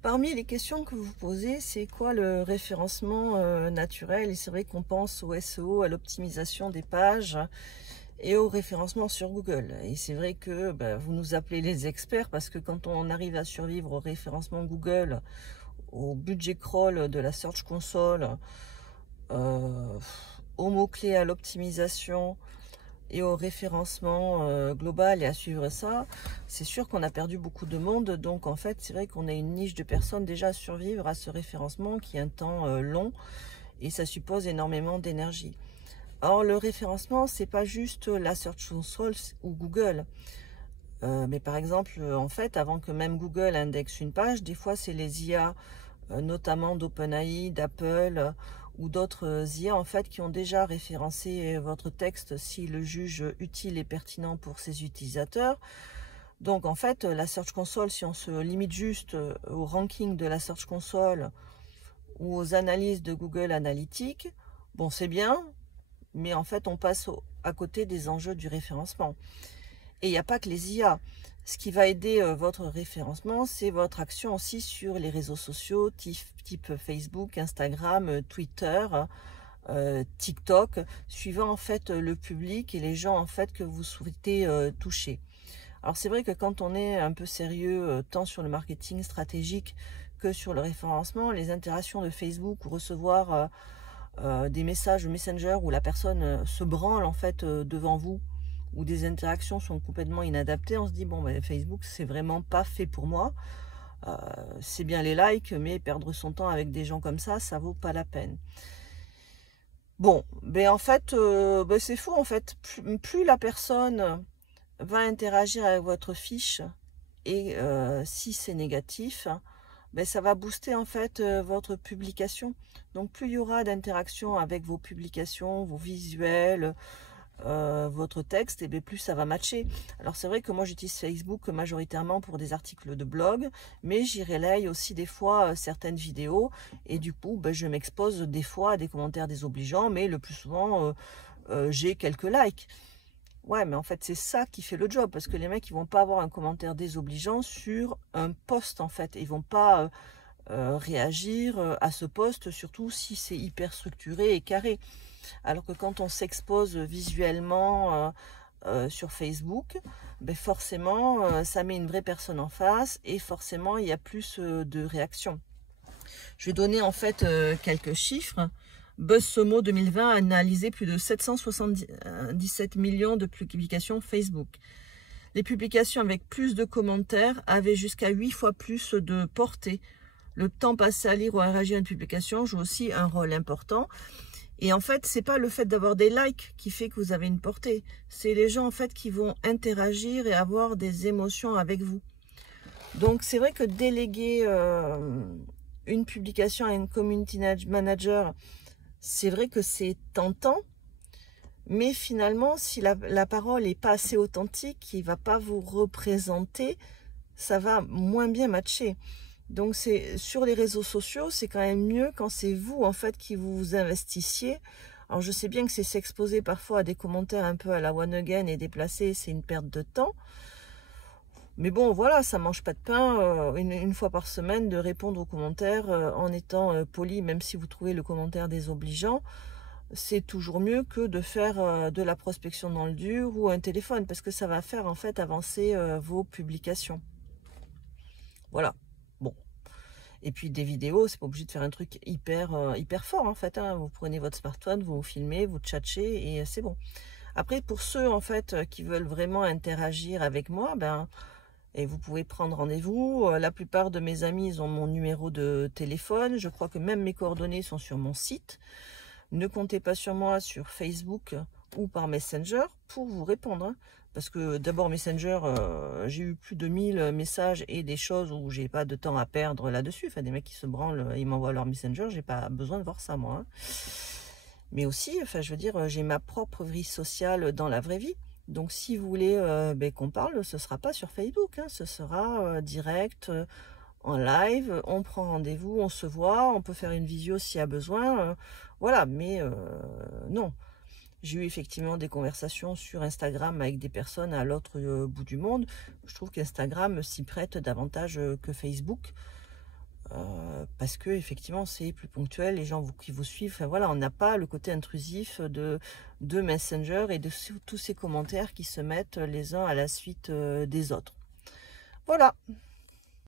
Parmi les questions que vous posez, c'est quoi le référencement naturel? Et c'est vrai qu'on pense au SEO, à l'optimisation des pages et au référencement sur Google. Et c'est vrai que vous nous appelez les experts parce que quand on arrive à survivre au référencement Google, au budget crawl de la Search Console, euh, aux mots-clés, à l'optimisation et au référencement global et à suivre ça, c'est sûr qu'on a perdu beaucoup de monde. Donc en fait, c'est vrai qu'on a une niche de personnes déjà à survivre à ce référencement qui est un temps long et ça suppose énormément d'énergie. Or, le référencement, c'est pas juste la Search Console ou Google. Mais par exemple, en fait, avant que même Google indexe une page, des fois c'est les IA, notamment d'OpenAI, d'Apple ou d'autres IA en fait qui ont déjà référencé votre texte s'ils le jugent utile et pertinent pour ses utilisateurs. Donc en fait, la Search Console, si on se limite juste au ranking de la Search Console ou aux analyses de Google Analytics, bon c'est bien, mais en fait on passe à côté des enjeux du référencement. Et il n'y a pas que les IA. Ce qui va aider votre référencement, c'est votre action aussi sur les réseaux sociaux, type Facebook, Instagram, Twitter, TikTok, suivant en fait le public et les gens en fait que vous souhaitez toucher. Alors c'est vrai que quand on est un peu sérieux, tant sur le marketing stratégique que sur le référencement, les interactions de Facebook ou recevoir des messages Messenger où la personne se branle en fait devant vous, où des interactions sont complètement inadaptées, on se dit bon Facebook c'est vraiment pas fait pour moi. C'est bien les likes, mais perdre son temps avec des gens comme ça vaut pas la peine. Bon, en fait, c'est faux en fait. Plus la personne va interagir avec votre fiche et si c'est négatif, ça va booster en fait votre publication. Donc plus il y aura d'interaction avec vos publications, vos visuels, votre texte, et plus ça va matcher. Alors c'est vrai que moi j'utilise Facebook majoritairement pour des articles de blog, mais j'y relaye aussi des fois certaines vidéos et du coup je m'expose des fois à des commentaires désobligeants, mais le plus souvent j'ai quelques likes. Ouais, mais en fait c'est ça qui fait le job, parce que les mecs ils vont pas avoir un commentaire désobligeant sur un post en fait, ils vont pas réagir à ce post, surtout si c'est hyper structuré et carré. Alors que quand on s'expose visuellement sur Facebook, forcément ça met une vraie personne en face et forcément il y a plus de réactions. Je vais donner en fait quelques chiffres. BuzzSumo 2020 a analysé plus de 777 millions de publications Facebook. Les publications avec plus de commentaires avaient jusqu'à 8 fois plus de portée. Le temps passé à lire ou à réagir à une publication joue aussi un rôle important. Et en fait, c'est pas le fait d'avoir des likes qui fait que vous avez une portée. C'est les gens en fait qui vont interagir et avoir des émotions avec vous. Donc c'est vrai que déléguer une publication à une community manager, c'est vrai que c'est tentant. Mais finalement, si la parole n'est pas assez authentique, qui ne va pas vous représenter, ça va moins bien matcher. Donc c'est sur les réseaux sociaux, c'est quand même mieux quand c'est vous en fait qui vous investissiez. Alors je sais bien que c'est s'exposer parfois à des commentaires un peu à la one again et déplacés, c'est une perte de temps. Mais bon voilà, ça mange pas de pain une fois par semaine de répondre aux commentaires en étant poli, même si vous trouvez le commentaire désobligeant. C'est toujours mieux que de faire de la prospection dans le dur ou un téléphone, parce que ça va faire en fait avancer vos publications. Voilà. Bon. Et puis des vidéos, c'est pas obligé de faire un truc hyper fort en fait. Hein. Vous prenez votre smartphone, vous filmez, vous tchatchez et c'est bon. Après, pour ceux en fait qui veulent vraiment interagir avec moi, et vous pouvez prendre rendez-vous. La plupart de mes amis, ils ont mon numéro de téléphone. Je crois que même mes coordonnées sont sur mon site. Ne comptez pas sur moi sur Facebook ou par Messenger pour vous répondre. Hein. Parce que d'abord Messenger, j'ai eu plus de 1000 messages et des choses où j'ai pas de temps à perdre là-dessus. Enfin, des mecs qui se branlent, ils m'envoient leur Messenger, j'ai pas besoin de voir ça moi. Hein. Mais aussi, enfin, je veux dire, j'ai ma propre vie sociale dans la vraie vie. Donc si vous voulez qu'on parle, ce sera pas sur Facebook, hein, ce sera direct, en live, on prend rendez-vous, on se voit, on peut faire une visio s'il y a besoin, voilà, mais non. J'ai eu effectivement des conversations sur Instagram avec des personnes à l'autre bout du monde. Je trouve qu'Instagram s'y prête davantage que Facebook. parce que effectivement c'est plus ponctuel, les gens qui vous suivent, enfin, voilà, on n'a pas le côté intrusif de Messenger et de tous ces commentaires qui se mettent les uns à la suite des autres. Voilà.